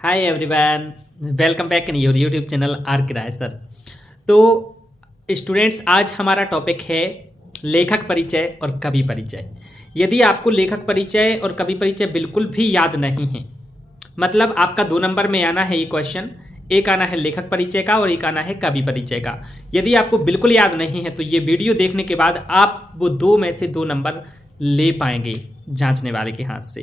Hi everyone, welcome back in your YouTube channel are के राय sir. तो students, आज हमारा टॉपिक है लेखक परिचय और कवि परिचय। यदि आपको लेखक परिचय और कवि परिचय बिल्कुल भी याद नहीं है, मतलब आपका 2 नंबर में आना है ये क्वेश्चन, एक आना है लेखक परिचय का और एक आना है कवि परिचय का। यदि आपको बिल्कुल याद नहीं है तो ये वीडियो देखने के बाद आप वो 2 में से 2 नंबर ले पाएंगे जांचने वाले के हाथ से।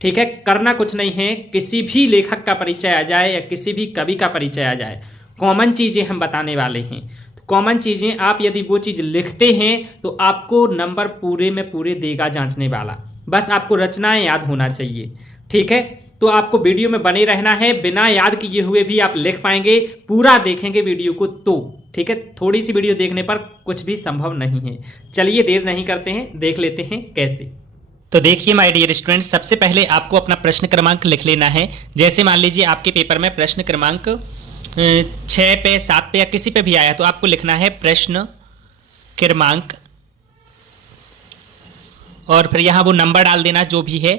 ठीक है, करना कुछ नहीं है, किसी भी लेखक का परिचय आ जाए या किसी भी कवि का परिचय आ जाए, कॉमन चीज़ें हम बताने वाले हैं। तो कॉमन चीज़ें आप यदि वो चीज़ लिखते हैं तो आपको नंबर पूरे में पूरे देगा जांचने वाला। बस आपको रचनाएं याद होना चाहिए। ठीक है, तो आपको वीडियो में बने रहना है, बिना याद किए हुए भी आप लिख पाएंगे। पूरा देखेंगे वीडियो को तो ठीक है, थोड़ी सी वीडियो देखने पर कुछ भी संभव नहीं है। चलिए देर नहीं करते हैं, देख लेते हैं कैसे। तो देखिए माय डियर स्टूडेंट्स, सबसे पहले आपको अपना प्रश्न क्रमांक लिख लेना है। जैसे मान लीजिए आपके पेपर में प्रश्न क्रमांक 6 पे 7 पे या किसी पे भी आया तो आपको लिखना है प्रश्न क्रमांक और फिर यहाँ वो नंबर डाल देना जो भी है,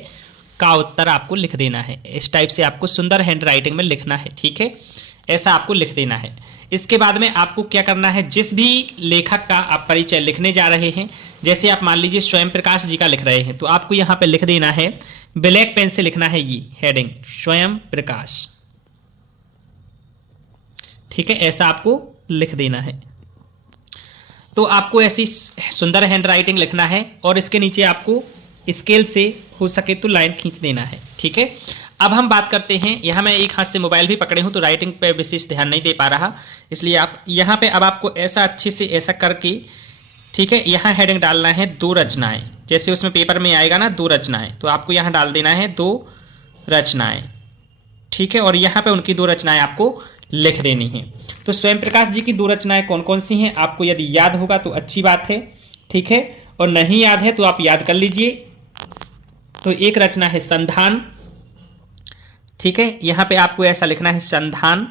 का उत्तर आपको लिख देना है। इस टाइप से आपको सुंदर हैंड राइटिंग में लिखना है। ठीक है, ऐसा आपको लिख देना है। इसके बाद में आपको क्या करना है, जिस भी लेखक का आप परिचय लिखने जा रहे हैं, जैसे आप मान लीजिए स्वयं प्रकाश जी का लिख रहे हैं तो आपको यहाँ पे लिख देना है, ब्लैक पेन से लिखना है ये हेडिंग स्वयं प्रकाश। ठीक है, ऐसा आपको लिख देना है। तो आपको ऐसी सुंदर हैंड राइटिंग लिखना है और इसके नीचे आपको स्केल से हो सके तो लाइन खींच देना है। ठीक है, अब हम बात करते हैं, यहाँ मैं एक हाथ से मोबाइल भी पकड़े हूँ तो राइटिंग पे विशेष ध्यान नहीं दे पा रहा, इसलिए आप यहाँ पे अब आपको ऐसा अच्छे से ऐसा करके, ठीक है, यहाँ हेडिंग डालना है 2 रचनाएं। जैसे उसमें पेपर में आएगा ना 2 रचनाएं, तो आपको यहाँ डाल देना है 2 रचनाएं। ठीक है, और यहाँ पे उनकी 2 रचनाएं आपको लिख देनी है। तो स्वयं प्रकाश जी की 2 रचनाएं कौन कौन सी हैं, आपको यदि याद होगा तो अच्छी बात है। ठीक है, और नहीं याद है तो आप याद कर लीजिए। तो एक रचना है संधान। ठीक है, यहां पे आपको ऐसा लिखना है संधान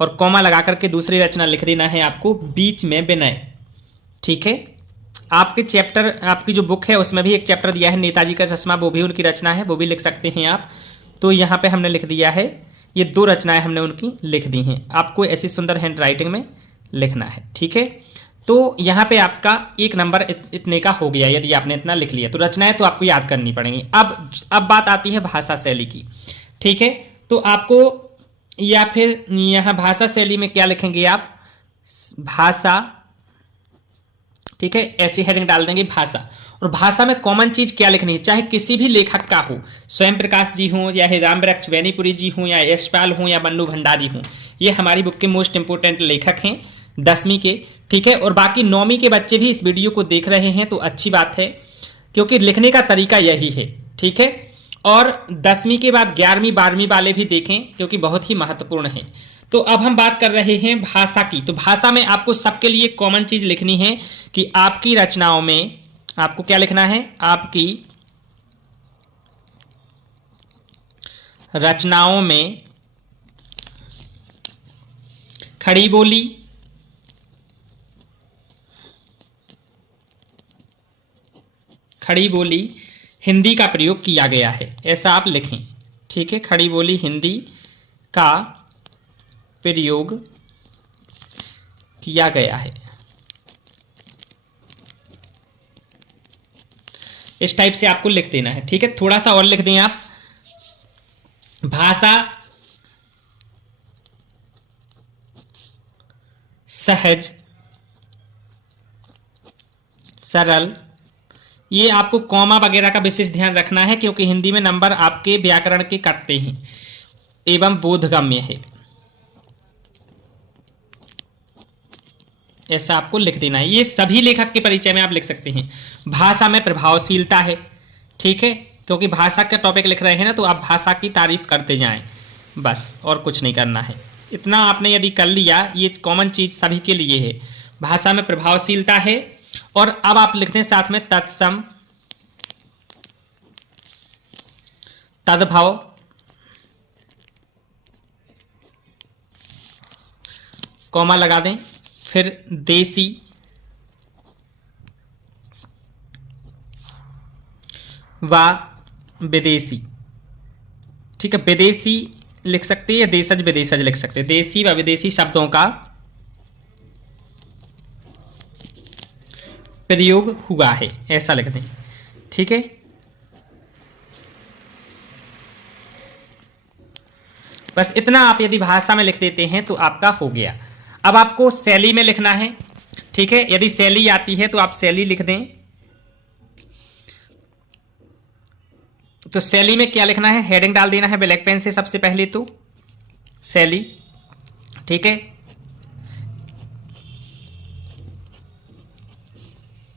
और कॉमा लगा करके दूसरी रचना लिख देना है आपको बीच में विनय। ठीक है, आपके चैप्टर, आपकी जो बुक है उसमें भी एक चैप्टर दिया है नेताजी का चश्मा, वो भी उनकी रचना है, वो भी लिख सकते हैं आप। तो यहाँ पे हमने लिख दिया है, ये 2 रचनाएं हमने उनकी लिख दी हैं। आपको ऐसी सुंदर हैंड राइटिंग में लिखना है। ठीक है, तो यहाँ पे आपका 1 नंबर इतने का हो गया यदि आपने इतना लिख लिया। तो रचनाएं तो आपको याद करनी पड़ेंगी। अब बात आती है भाषा शैली की। ठीक है, तो आपको या फिर यहाँ भाषा शैली में क्या लिखेंगे आप, भाषा। ठीक है, ऐसी हेडिंग डाल देंगे भाषा। और भाषा में कॉमन चीज क्या लिखनी है, चाहे किसी भी लेखक का हो, स्वयं प्रकाश जी हों या राम वृक्ष बेनीपुरी जी हों या यशपाल हों या बन्नू भंडारी हों, ये हमारी बुक के मोस्ट इंपोर्टेंट लेखक हैं 10वीं के। ठीक है, और बाकी 9वीं के बच्चे भी इस वीडियो को देख रहे हैं तो अच्छी बात है, क्योंकि लिखने का तरीका यही है। ठीक है, और 10वीं के बाद 11वीं 12वीं वाले भी देखें क्योंकि बहुत ही महत्वपूर्ण है। तो अब हम बात कर रहे हैं भाषा की। तो भाषा में आपको सबके लिए कॉमन चीज लिखनी है कि आपकी रचनाओं में आपको क्या लिखना है, आपकी रचनाओं में खड़ी बोली, खड़ी बोली हिंदी का प्रयोग किया गया है, ऐसा आप लिखें। ठीक है, खड़ी बोली हिंदी का प्रयोग किया गया है, इस टाइप से आपको लिख देना है। ठीक है, थोड़ा सा और लिख दें आप, भाषा सहज सरल। ये आपको कॉमा वगैरह का विशेष ध्यान रखना है क्योंकि हिंदी में नंबर आपके व्याकरण के कटते हैं एवं बोधगम्य है, ऐसा आपको लिख देना है। ये सभी लेखक के परिचय में आप लिख सकते हैं। भाषा में प्रभावशीलता है। ठीक है, क्योंकि भाषा का टॉपिक लिख रहे हैं ना, तो आप भाषा की तारीफ करते जाएं, बस और कुछ नहीं करना है। इतना आपने यदि कर लिया, ये कॉमन चीज सभी के लिए है। भाषा में प्रभावशीलता है। और अब आप लिखते हैं साथ में तत्सम, तद्भव, कॉमा लगा दें, फिर देसी व विदेशी। ठीक है, विदेशी लिख सकते हैं या देशज विदेशज लिख सकते हैं। देशी व विदेशी शब्दों का प्रयोग हुआ है, ऐसा लिख दें। ठीक है, बस इतना आप यदि भाषा में लिख देते हैं तो आपका हो गया। अब आपको शैली में लिखना है। ठीक है, यदि शैली आती है तो आप शैली लिख दें। तो शैली में क्या लिखना है, हेडिंग डाल देना है ब्लैक पेन से सबसे पहले तो शैली। ठीक है,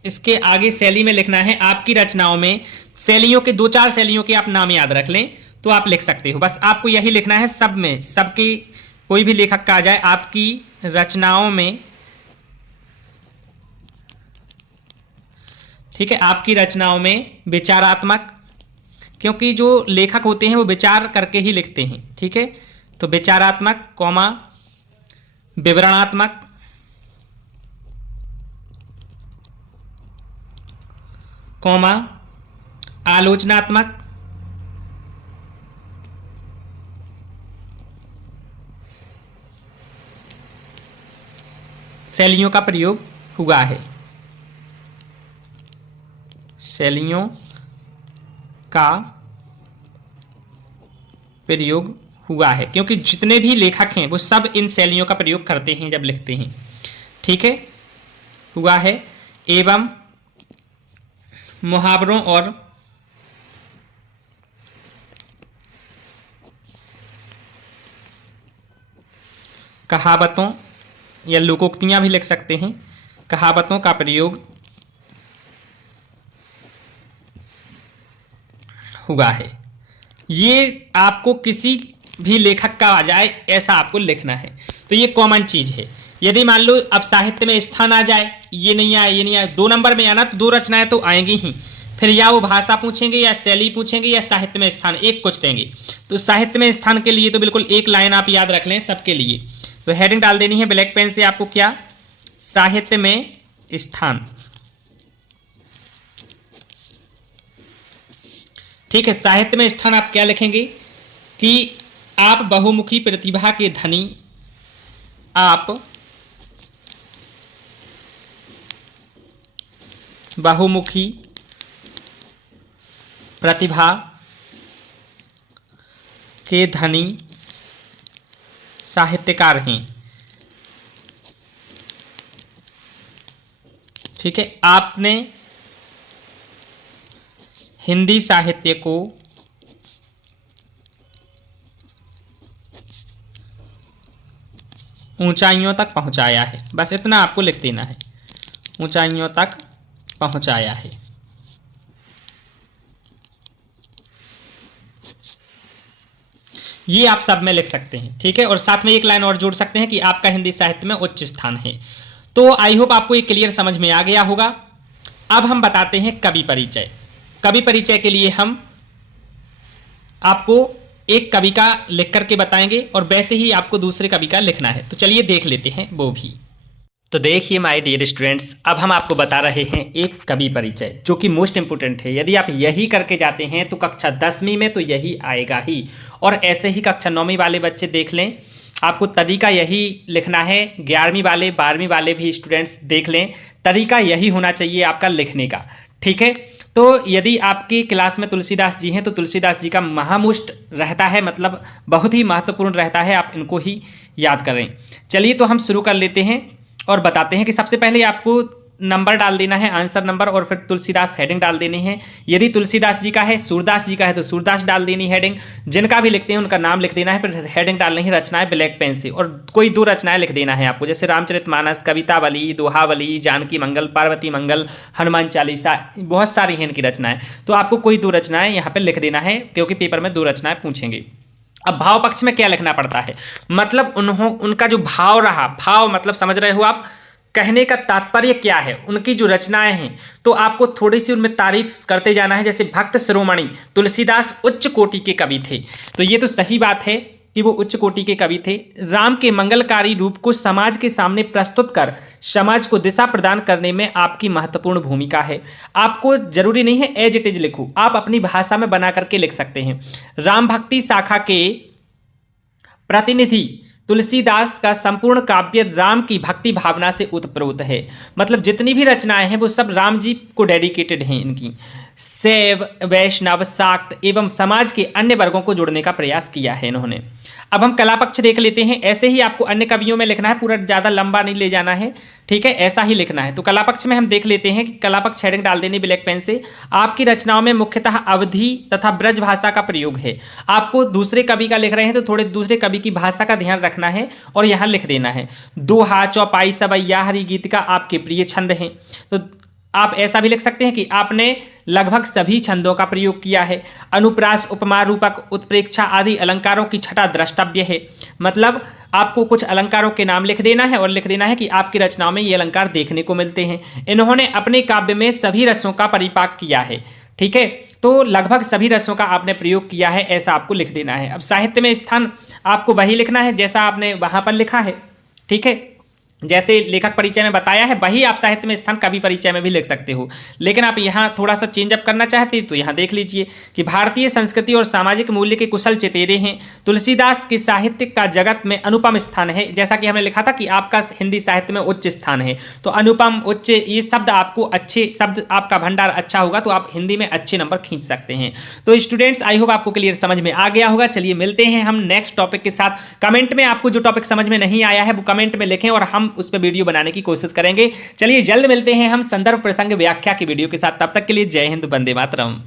इसके आगे शैली में लिखना है आपकी रचनाओं में शैलियों के 2-4 शैलियों के आप नाम याद रख लें तो आप लिख सकते हो। बस आपको यही लिखना है सब में, सबकी कोई भी लेखक का आ जाए आपकी रचनाओं में। ठीक है, आपकी रचनाओं में विचारात्मक, क्योंकि जो लेखक होते हैं वो विचार करके ही लिखते हैं। ठीक है, तो विचारात्मक कॉमा विवरणात्मक कॉमा आलोचनात्मक शैलियों का प्रयोग हुआ है। शैलियों का प्रयोग हुआ है, क्योंकि जितने भी लेखक हैं वो सब इन शैलियों का प्रयोग करते हैं जब लिखते हैं। ठीक है, हुआ है। एवं मुहावरों और कहावतों या लोकोक्तियां भी लिख सकते हैं, कहावतों का प्रयोग हुआ है। ये आपको किसी भी लेखक का आ जाए ऐसा आपको लिखना है, तो ये कॉमन चीज है। यदि मान लो अब साहित्य में स्थान आ जाए, ये नहीं आए, ये नहीं आए, 2 नंबर में आना तो 2 रचनाएं तो आएंगी ही, फिर या वो भाषा पूछेंगे या शैली पूछेंगे या साहित्य में स्थान, एक कुछ देंगे। तो साहित्य में स्थान के लिए तो बिल्कुल एक लाइन आप याद रख लें सबके लिए। तो हेडिंग डाल देनी है ब्लैक पेन से आपको, क्या, साहित्य में स्थान। ठीक है, साहित्य में स्थान आप क्या लिखेंगे कि आप बहुमुखी प्रतिभा के धनी, आप बहुमुखी प्रतिभा के धनी साहित्यकार हैं। ठीक है, आपने हिंदी साहित्य को ऊंचाइयों तक पहुंचाया है। बस इतना आपको लिख देना है, ऊंचाइयों तक पहुंचाया है। ये आप सब में लिख सकते हैं। ठीक है, और साथ में एक लाइन और जोड़ सकते हैं कि आपका हिंदी साहित्य में उच्च स्थान है। तो आई होप आपको ये क्लियर समझ में आ गया होगा। अब हम बताते हैं कवि परिचय। कवि परिचय के लिए हम आपको एक कवि का लिख करके बताएंगे और वैसे ही आपको दूसरे कवि का लिखना है। तो चलिए देख लेते हैं वो भी। तो देखिए माय डियर स्टूडेंट्स, अब हम आपको बता रहे हैं एक कवि परिचय जो कि मोस्ट इंपोर्टेंट है। यदि आप यही करके जाते हैं तो कक्षा 10वीं में तो यही आएगा ही, और ऐसे ही कक्षा 9वीं वाले बच्चे देख लें, आपको तरीका यही लिखना है। 11वीं वाले 12वीं वाले भी स्टूडेंट्स देख लें, तरीका यही होना चाहिए आपका लिखने का। ठीक है, तो यदि आपकी क्लास में तुलसीदास जी हैं तो तुलसीदास जी का महामुष्ट रहता है, मतलब बहुत ही महत्वपूर्ण रहता है, आप इनको ही याद करें। चलिए तो हम शुरू कर लेते हैं और बताते हैं कि सबसे पहले आपको नंबर डाल देना है, आंसर नंबर, और फिर तुलसीदास हेडिंग डाल देनी है। यदि तुलसीदास जी का है, सूरदास जी का है तो सूरदास डाल देनी हेडिंग। जिनका भी लिखते हैं उनका नाम लिख देना है, फिर हेडिंग डालनी है रचनाएं ब्लैक पेन से, और कोई 2 रचनाएं लिख देना है आपको, जैसे रामचरितमानस, कवितावली, दोहावली, जानकी मंगल, पार्वती मंगल, हनुमान चालीसा, बहुत सारी हैं इनकी रचनाएं। तो आपको कोई 2 रचनाएं यहाँ पर लिख देना है, क्योंकि पेपर में 2 रचनाएं पूछेंगे। अब भाव पक्ष में क्या लिखना पड़ता है, मतलब उनका जो भाव रहा, भाव मतलब समझ रहे हो आप, कहने का तात्पर्य क्या है, उनकी जो रचनाएं हैं तो आपको थोड़ी सी उनमें तारीफ करते जाना है। जैसे भक्त शिरोमणि तुलसीदास उच्च कोटि के कवि थे, तो ये तो सही बात है, कि वो उच्च कोटि के कवि थे। राम के मंगलकारी रूप को समाज के सामने प्रस्तुत कर समाज को दिशा प्रदान करने में आपकी महत्वपूर्ण भूमिका है। आपको जरूरी नहीं है एज इट इज लिखो, आप अपनी भाषा में बना करके लिख सकते हैं। राम भक्ति शाखा के प्रतिनिधि तुलसीदास का संपूर्ण काव्य राम की भक्ति भावना से उत्प्रोत है। मतलब जितनी भी रचनाएं हैं वो सब राम जी को डेडिकेटेड हैं। इनकी शैव, वैष्णव, शाक्त एवं समाज के अन्य वर्गों को जोड़ने का प्रयास किया है इन्होंने। अब हम कला पक्ष देख लेते हैं। ऐसे ही आपको अन्य कवियों में लिखना है, पूरा ज़्यादा लंबा नहीं ले जाना है, ठीक है, ऐसा ही लिखना है। तो कला पक्ष में हम देख लेते हैं कि कला पक्ष हेडिंग डाल देनी ब्लैक पेन से। आपकी रचनाओं में मुख्यतः अवधी तथा ब्रज भाषा का प्रयोग है। आपको दूसरे कवि का लिख रहे हैं तो थोड़े दूसरे कवि की भाषा का ध्यान रखना है और यहाँ लिख देना है। दोहा, चौपाई, सवैया, हरि गीतिका आपके प्रिय छंद हैं। तो आप ऐसा भी लिख सकते हैं कि आपने लगभग सभी छंदों का प्रयोग किया है। अनुप्रास, उपमा, रूपक, उत्प्रेक्षा आदि अलंकारों की छटा द्रष्टव्य है। मतलब आपको कुछ अलंकारों के नाम लिख देना है और लिख देना है कि आपकी रचनाओं में ये अलंकार देखने को मिलते हैं। इन्होंने अपने काव्य में सभी रसों का परिपाक किया है, ठीक है, तो लगभग सभी रसों का आपने प्रयोग किया है, ऐसा आपको लिख देना है। अब साहित्य में स्थान आपको वही लिखना है जैसा आपने वहां पर लिखा है, ठीक है, जैसे लेखक परिचय में बताया है वही आप साहित्य में स्थान कवि परिचय में भी लिख सकते हो। लेकिन आप यहाँ थोड़ा सा चेंज अप करना चाहते हैं तो यहाँ देख लीजिए कि भारतीय संस्कृति और सामाजिक मूल्य के कुशल चेतेरे हैं। तुलसीदास के साहित्य का जगत में अनुपम स्थान है। जैसा कि हमने लिखा था कि आपका हिंदी साहित्य में उच्च स्थान है, तो अनुपम, उच्च, ये शब्द आपको अच्छे शब्द, आपका भंडार अच्छा होगा तो आप हिंदी में अच्छे नंबर खींच सकते हैं। तो स्टूडेंट्स, आई होप आपको क्लियर समझ में आ गया होगा। चलिए मिलते हैं हम नेक्स्ट टॉपिक के साथ। कमेंट में आपको जो टॉपिक समझ में नहीं आया है वो कमेंट में लिखें और हम उस पर वीडियो बनाने की कोशिश करेंगे। चलिए जल्द मिलते हैं हम संदर्भ प्रसंग व्याख्या की वीडियो के साथ। तब तक के लिए जय हिंद, वंदे मातरम।